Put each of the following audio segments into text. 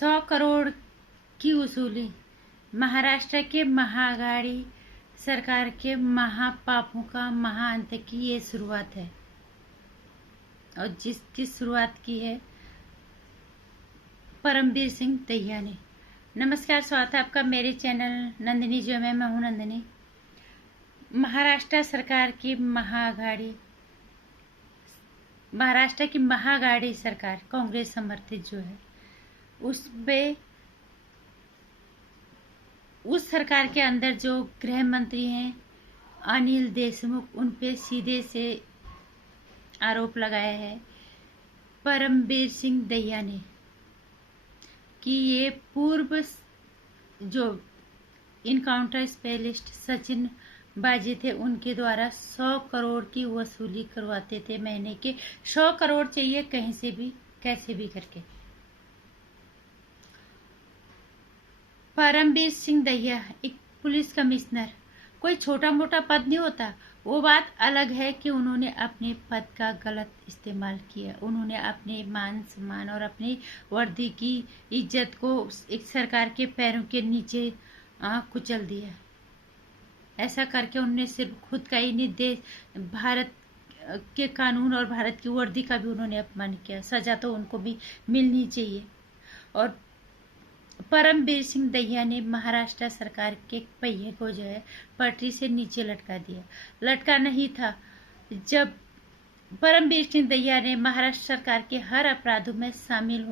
100 करोड़ की वसूली महाराष्ट्र के महाआघाड़ी सरकार के महापापों का महाअंत की ये शुरुआत है। और जिसकी शुरुआत की है परमवीर सिंह दहिया ने। नमस्कार, स्वागत है आपका मेरे चैनल नंदिनी जो मैं हूं नंदिनी। महाराष्ट्र सरकार की महाराष्ट्र की महाआघाड़ी सरकार कांग्रेस समर्थित जो है उस सरकार के अंदर जो गृह मंत्री हैं अनिल देशमुख, उन पे सीधे से आरोप लगाया है परमवीर सिंह दहिया ने कि ये पूर्व जो इनकाउंटर स्पेशलिस्ट सचिन बाजी थे उनके द्वारा 100 करोड़ की वसूली करवाते थे। महीने के 100 करोड़ चाहिए कहीं से भी कैसे भी करके। परमवीर सिंह दहिया एक पुलिस कमिश्नर, कोई छोटा मोटा पद नहीं होता। वो बात अलग है कि उन्होंने अपने पद का गलत इस्तेमाल किया। उन्होंने अपने मान सम्मान और अपनी वर्दी की इज्जत को एक सरकार के पैरों के नीचे कुचल दिया। ऐसा करके उन्होंने सिर्फ खुद का ही नहीं, देश भारत के कानून और भारत की वर्दी का भी उन्होंने अपमान किया। सजा तो उनको भी मिलनी चाहिए। और परमवीर सिंह दहिया ने महाराष्ट्र सरकार के पहिए को जो है पटरी से नीचे लटका दिया। लटका नहीं था, जब परमवीर सिंह दहिया ने महाराष्ट्र सरकार के हर अपराधों में शामिल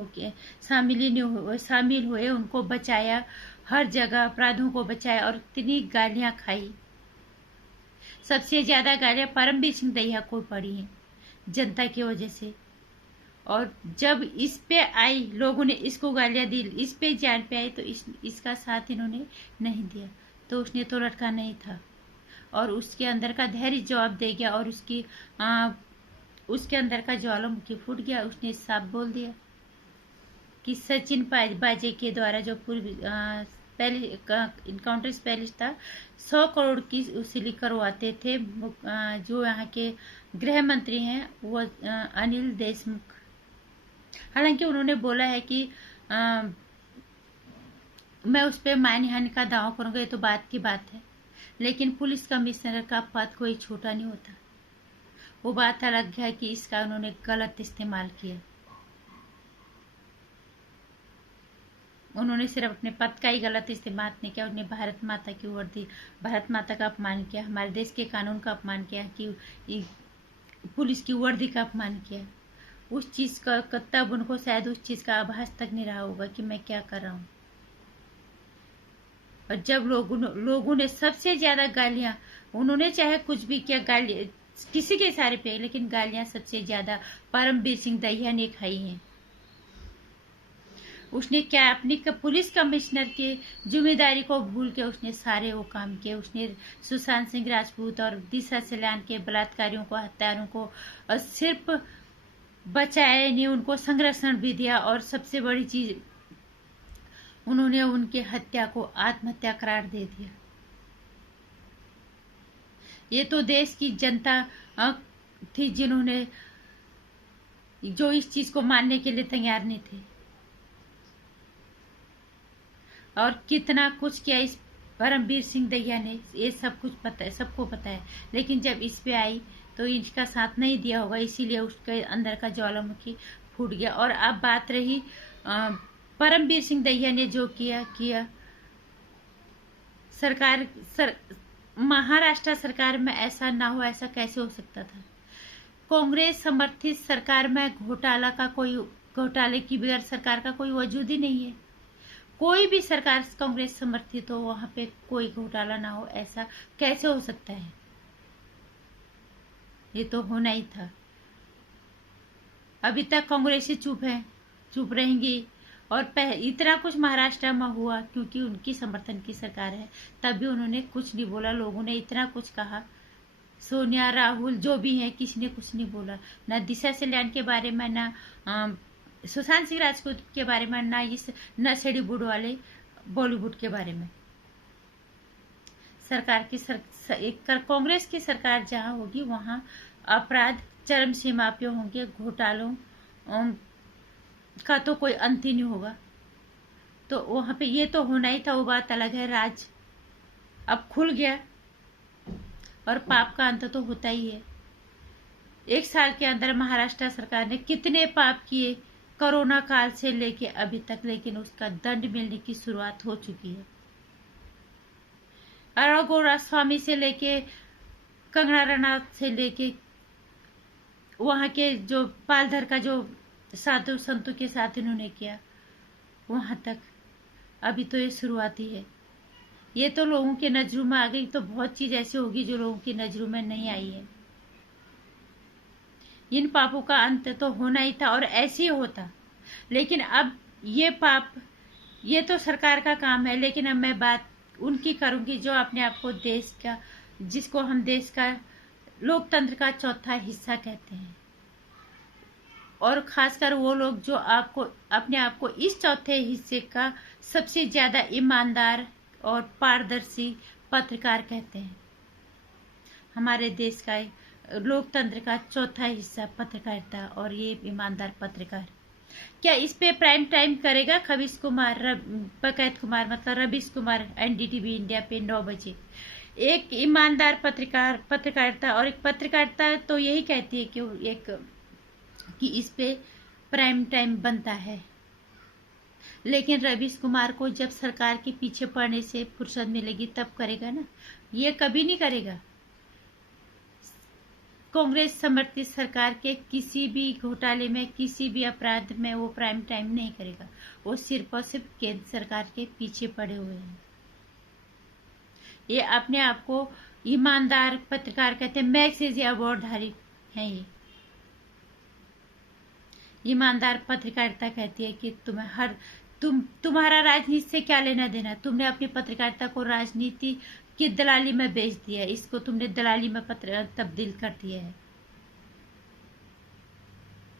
हुए, उनको बचाया, हर जगह अपराधों को बचाया और इतनी गालियां खाई। सबसे ज्यादा गालियां परमवीर सिंह दहिया को पड़ी हैं जनता की वजह से। और जब इस पे आई, लोगों ने इसको गालियां दी, इस पे जान पे आई तो इसका साथ इन्होंने नहीं दिया, तो उसने तो लटका नहीं था और उसके अंदर का धैर्य जवाब दे गया और उसके अंदर का ज्वालामुखी फूट गया। उसने साफ बोल दिया कि सचिन बाजे के द्वारा जो पहले इनकाउंटर स्पेशलिस्ट था 100 करोड़ की वसूली करवाते थे। जो यहाँ के गृह मंत्री हैं वो अनिल देशमुख। हालांकि उन्होंने बोला है कि मैं उस पर मानहानि का दावा करूंगा, ये तो बात की बात है, लेकिन पुलिस कमिश्नर का पद कोई छोटा नहीं होता। वो बात अलग है कि इसका उन्होंने गलत इस्तेमाल किया। उन्होंने सिर्फ अपने पद का ही गलत इस्तेमाल नहीं किया, उन्होंने भारत माता की वर्दी, भारत माता का अपमान किया, हमारे देश के कानून का अपमान किया, कि पुलिस की वर्दी का अपमान किया। उस चीज का तब उनको शायद उस चीज का आभास तक नहीं रहा होगा कि मैं क्या कर रहा हूँ। और जब लोगों ने सबसे ज्यादा गालियां, उन्होंने चाहे कुछ भी किया, गालियां किसी के इशारे पे, लेकिन गालियां सबसे ज्यादा परमवीर सिंह दहिया ने खाई हैं। उसने क्या अपनी पुलिस कमिश्नर की जिम्मेदारी को भूल के उसने सारे वो काम किए। उसने सुशांत सिंह राजपूत और दिशा सलान के बलात्कारियों को, हत्यारों को सिर्फ बचाया नहीं, उनको संरक्षण भी दिया। और सबसे बड़ी चीज, उन्होंने उनके हत्या को आत्महत्या करार दे दिया। ये तो देश की जनता थी जिन्होंने जो इस चीज को मानने के लिए तैयार नहीं थे। और कितना कुछ किया इस परमवीर सिंह दहिया ने, ये सब कुछ पता है, सबको पता है। लेकिन जब इस पे आई तो इसका साथ नहीं दिया होगा, इसीलिए उसके अंदर का ज्वालामुखी फूट गया। और अब बात रही परमवीर सिंह दहिया ने जो किया महाराष्ट्र सरकार में ऐसा ना हो, ऐसा कैसे हो सकता था? कांग्रेस समर्थित सरकार में घोटाले की बगैर सरकार का कोई वजूद ही नहीं है। कोई भी सरकार कांग्रेस समर्थित हो, वहां पे कोई घोटाला ना हो, ऐसा कैसे हो सकता है? ये तो होना ही था। अभी तक कांग्रेस चुप रहेंगी। और इतना कुछ महाराष्ट्र में हुआ क्योंकि उनकी समर्थन की सरकार है, तब भी उन्होंने कुछ नहीं बोला। लोगों ने इतना कुछ कहा, सोनिया, राहुल जो भी हैं, किसी ने कुछ नहीं बोला। ना दिशा सलान के बारे में, ना सुशांत सिंह राजपूत के बारे में, ना इस नशेड़ी बुड वाले बॉलीवुड के बारे में। सरकार की कांग्रेस की सरकार जहां होगी वहां अपराध चरम सीमा पे होंगे। घोटालों का तो कोई अंत ही नहीं होगा। तो वहां पे ये तो होना ही था, वो बात अलग है। राज अब खुल गया और पाप का अंत तो होता ही है। 1 साल के अंदर महाराष्ट्र सरकार ने कितने पाप किए कोरोना काल से लेके अभी तक, लेकिन उसका दंड मिलने की शुरुआत हो चुकी है। अरोगोरा स्वामी से लेके कंगना रनौत से लेके वहां के जो पालधर का जो साधु संतों के साथ इन्होंने किया, वहां तक अभी तो ये शुरुआती है। ये तो लोगों के नजरों में आ गई, तो बहुत चीज ऐसी होगी जो लोगों की नजरों में नहीं आई है। इन पापों का अंत तो होना ही था और ऐसे ही होता, लेकिन अब ये पाप, ये तो सरकार का काम है, लेकिन अब मैं बात उनकी करूंगी जो अपने आप को देश का, जिसको हम देश का लोकतंत्र का चौथा हिस्सा कहते हैं, और खासकर वो लोग जो आपको अपने आप को इस चौथे हिस्से का सबसे ज्यादा ईमानदार और पारदर्शी पत्रकार कहते हैं। हमारे देश का लोकतंत्र का चौथा हिस्सा पत्रकारिता, और ये ईमानदार पत्रकार। क्या इस पे प्राइम टाइम करेगा खबीस कुमार, बकैत कुमार, मतलब रवीश कुमार, एनडीटीवी इंडिया पे 9 बजे। एक ईमानदार पत्रकारिता, और एक पत्रकारिता तो यही कहती है कि इस पे प्राइम टाइम बनता है। लेकिन रवीश कुमार को जब सरकार के पीछे पड़ने से फुर्सत मिलेगी तब करेगा ना, ये कभी नहीं करेगा। कांग्रेस समर्थित सरकार के किसी भी घोटाले में, किसी भी अपराध में वो प्राइम टाइम नहीं करेगा। वो सिर्फ और सिर्फ केंद्र सरकार के पीछे पड़े हुए हैं। ये अपने आप को ईमानदार पत्रकार कहते हैं, मैगसेसे अवार्डधारी हैं ये। ईमानदार पत्रकारिता कहती है कि तुम्हारा राजनीति से क्या लेना देना। तुमने अपनी पत्रकारिता को राजनीति की दलाली में बेच दिया है, इसको तुमने दलाली में तब्दील कर दिया है।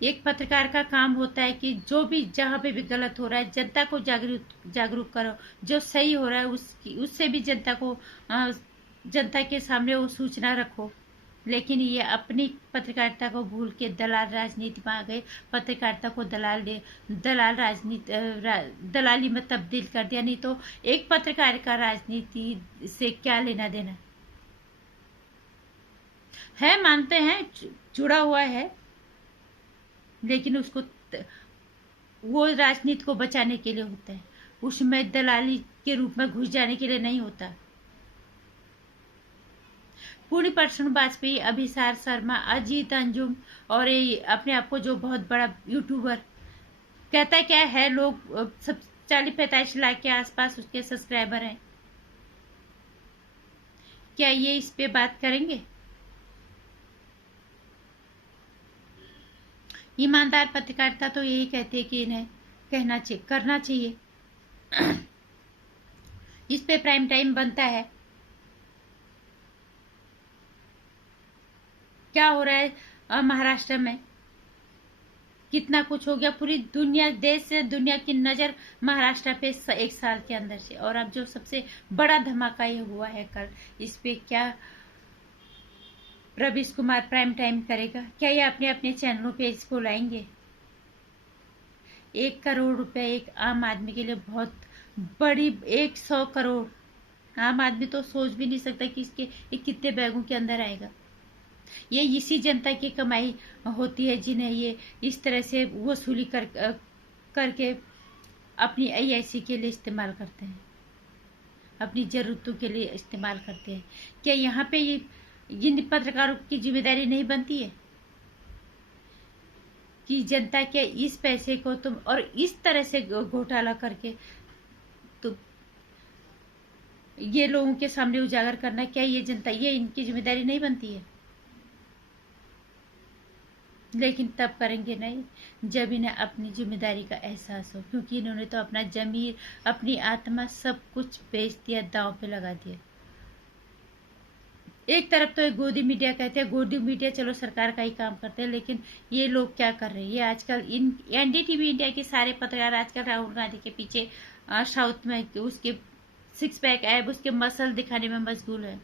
एक पत्रकार का काम होता है कि जो भी जहां पे भी गलत हो रहा है जनता को जागरूक करो, जो सही हो रहा है उससे भी जनता के सामने वो सूचना रखो। लेकिन ये अपनी पत्रकारिता को भूल के दलाल राजनीति में आ गए, पत्रकारिता को दलाली में तब्दील कर दिया। नहीं तो एक पत्रकार का राजनीति से क्या लेना देना है। मानते हैं जुड़ा हुआ है, लेकिन उसको वो राजनीति को बचाने के लिए होता है, उसमें दलाली के रूप में घुस जाने के लिए नहीं होता। पूर्णी परसुन वाजपेयी, अभिसार शर्मा, अजीत अंजुम, और ये अपने आप को जो बहुत बड़ा यूट्यूबर कहता क्या है, लोग सब 40-45 लाख के आसपास उसके सब्सक्राइबर हैं। क्या ये इस पे बात करेंगे? ईमानदार पत्रकारिता तो यही कहती है कि इन्हें करना चाहिए। इस पे प्राइम टाइम बनता है। क्या हो रहा है महाराष्ट्र में, कितना कुछ हो गया। पूरी दुनिया, देश से दुनिया की नजर महाराष्ट्र पे 1 साल के अंदर से। और अब जो सबसे बड़ा धमाका ये हुआ है कल, इस पे क्या रवीश कुमार प्राइम टाइम करेगा? क्या ये अपने अपने चैनलों पे इसको लाएंगे? 1 करोड़ रुपए एक आम आदमी के लिए बहुत बड़ी, 100 करोड़ आम आदमी तो सोच भी नहीं सकता कि इसके कितने बैगों के अंदर आएगा। ये इसी जनता की कमाई होती है जिन्हें ये इस तरह से वसूली करके अपनी अय्याशी के लिए इस्तेमाल करते हैं, अपनी जरूरतों के लिए इस्तेमाल करते हैं। क्या यहाँ पे ये इन पत्रकारों की जिम्मेदारी नहीं बनती है कि जनता के इस पैसे को तुम और इस तरह से घोटाला करके तो ये लोगों के सामने उजागर करना, क्या ये जनता, ये इनकी जिम्मेदारी नहीं बनती है? लेकिन तब करेंगे नहीं जब इन्हें अपनी जिम्मेदारी का एहसास हो, क्योंकि इन्होंने तो अपना जमीर, अपनी आत्मा, सब कुछ बेच दिया, दांव पे लगा दिया। एक तरफ तो गोदी मीडिया कहते हैं, गोदी मीडिया चलो सरकार का ही काम करते हैं, लेकिन ये लोग क्या कर रहे हैं? ये आजकल इन एनडीटीवी इंडिया के सारे पत्रकार आजकल राहुल गांधी के पीछे साउथ में उसके 6 पैक ऐब, उसके मसल दिखाने में मशगूल है।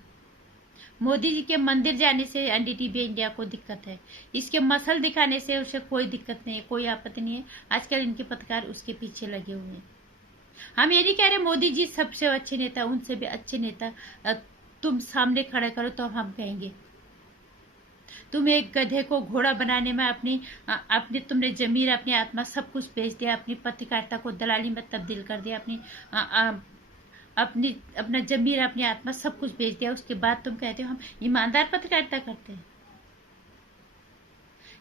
मोदी जी के मंदिर जाने से एनडीटीवी इंडिया को दिक्कत है, इसके मसल दिखाने से उसे कोई दिक्कत नहीं है, कोई आपत्ति नहीं है। आजकल इनके पत्रकार उसके पीछे लगे हुए हैं। हम ये नहीं कह रहे मोदी जी सबसे अच्छे नेता, उनसे भी अच्छे नेता तुम सामने खड़े करो तो हम कहेंगे। तुम एक गधे को घोड़ा बनाने में अपनी तुमने जमीर, अपनी आत्मा सब कुछ बेच दिया, अपनी पत्रकारिता को दलाली में तब्दील कर दिया, अपना जमीर, अपनी आत्मा सब कुछ बेच दिया। उसके बाद तुम कहते हो हम ईमानदार पत्रकारिता करते हैं।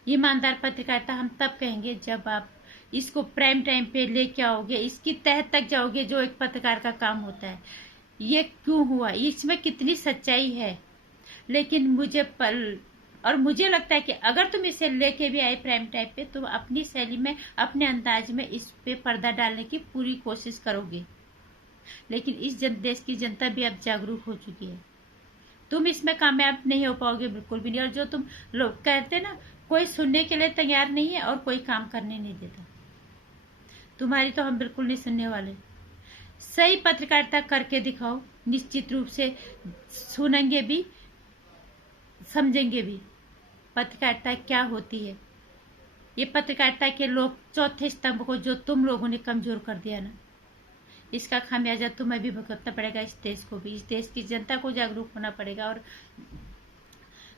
ईमानदार पत्रकारिता हम तब कहेंगे जब आप इसको प्राइम टाइम पे लेके आओगे, इसकी तह तक जाओगे जो एक पत्रकार का काम होता है। ये क्यों हुआ, इसमें कितनी सच्चाई है। लेकिन मुझे लगता है कि अगर तुम इसे लेके भी आए प्राइम टाइम पे, तुम अपनी शैली में, अपने अंदाज में इस पे पर्दा डालने की पूरी कोशिश करोगे। लेकिन इस देश की जनता भी अब जागरूक हो चुकी है। तुम इसमें कामयाब नहीं हो पाओगे, बिल्कुल भी नहीं। और जो तुम लोग कहते ना, कोई सुनने के लिए तैयार नहीं है और कोई काम करने नहीं देता। तुम्हारी तो हम बिल्कुल नहीं सुनने वाले। सही पत्रकारिता करके दिखाओ, निश्चित रूप से सुनेंगे भी, समझेंगे भी पत्रकारिता क्या होती है। ये पत्रकारिता के लोग चौथे स्तंभ को जो तुम लोगों ने कमजोर कर दिया ना, इसका खामियाजा तुम्हें भी भुगतना पड़ेगा। इस देश को भी, इस देश की जनता को जागरूक होना पड़ेगा। और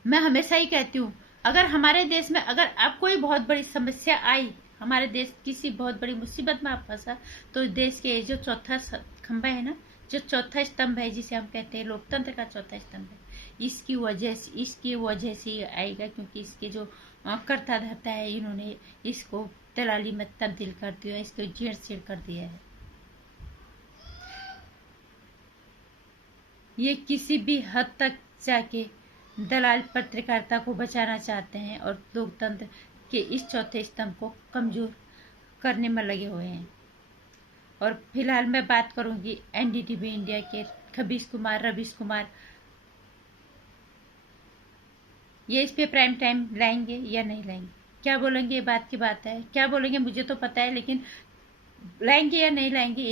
मैं हमेशा ही कहती हूँ, अगर हमारे देश में अगर अब कोई बहुत बड़ी समस्या आई, हमारे देश किसी बहुत बड़ी मुसीबत में आप फंसा, तो देश के जो चौथा खंभा है ना, जो चौथा स्तंभ है, जिसे हम कहते हैं लोकतंत्र का चौथा स्तंभ है, इसकी वजह से आएगा। क्योंकि इसके जो कर्ता धर्ता है, इन्होंने इसको दलाली में तब्दील कर दिया, इसको जीर्ण कर दिया है। ये किसी भी हद तक जाके दलाल पत्रकारिता को बचाना चाहते हैं और लोकतंत्र के इस चौथे स्तंभ को कमजोर करने में लगे हुए हैं। और फिलहाल मैं बात करूंगी एनडीटीवी इंडिया के रवीश कुमार, ये इस पे प्राइम टाइम लाएंगे या नहीं लाएंगे? क्या बोलेंगे, ये बात की बात है। क्या बोलेंगे मुझे तो पता है, लेकिन लाएंगे या नहीं लाएंगे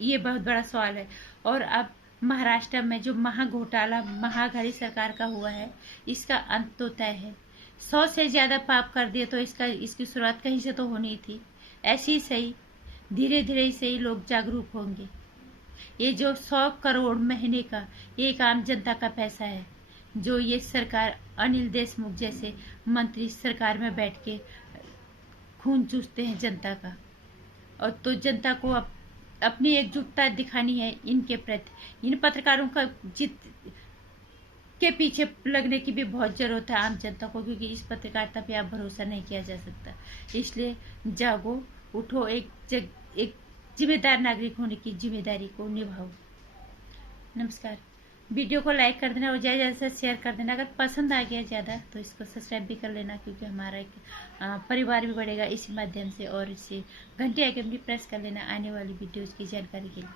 ये बहुत बड़ा सवाल है। और अब महाराष्ट्र में जो महाघोटाला महाघारी सरकार का हुआ है, इसका अंत तो तय है। 100 से ज्यादा पाप कर दिए तो इसकी शुरुआत कहीं से तो होनी थी। ऐसे ही सही, धीरे धीरे ही सही लोग जागरूक होंगे। ये जो 100 करोड़ महीने का, ये एक आम जनता का पैसा है, जो ये सरकार अनिल देशमुख जैसे मंत्री सरकार में बैठ के खून चूसते हैं जनता का। और तो जनता को अपनी एकजुटता दिखानी है इनके प्रति। इन पत्रकारों का जित के पीछे लगने की भी बहुत जरूरत है आम जनता को, क्योंकि इस पत्रकारिता पे आप भरोसा नहीं किया जा सकता। इसलिए जागो, उठो, एक जिम्मेदार नागरिक होने की जिम्मेदारी को निभाओ। नमस्कार। वीडियो को लाइक कर देना और ज़्यादा से शेयर कर देना। अगर पसंद आ गया ज़्यादा तो इसको सब्सक्राइब भी कर लेना, क्योंकि हमारा एक परिवार भी बढ़ेगा इसी माध्यम से। और इसे घंटे आइकन भी प्रेस कर लेना आने वाली वीडियोज़ की जानकारी के लिए।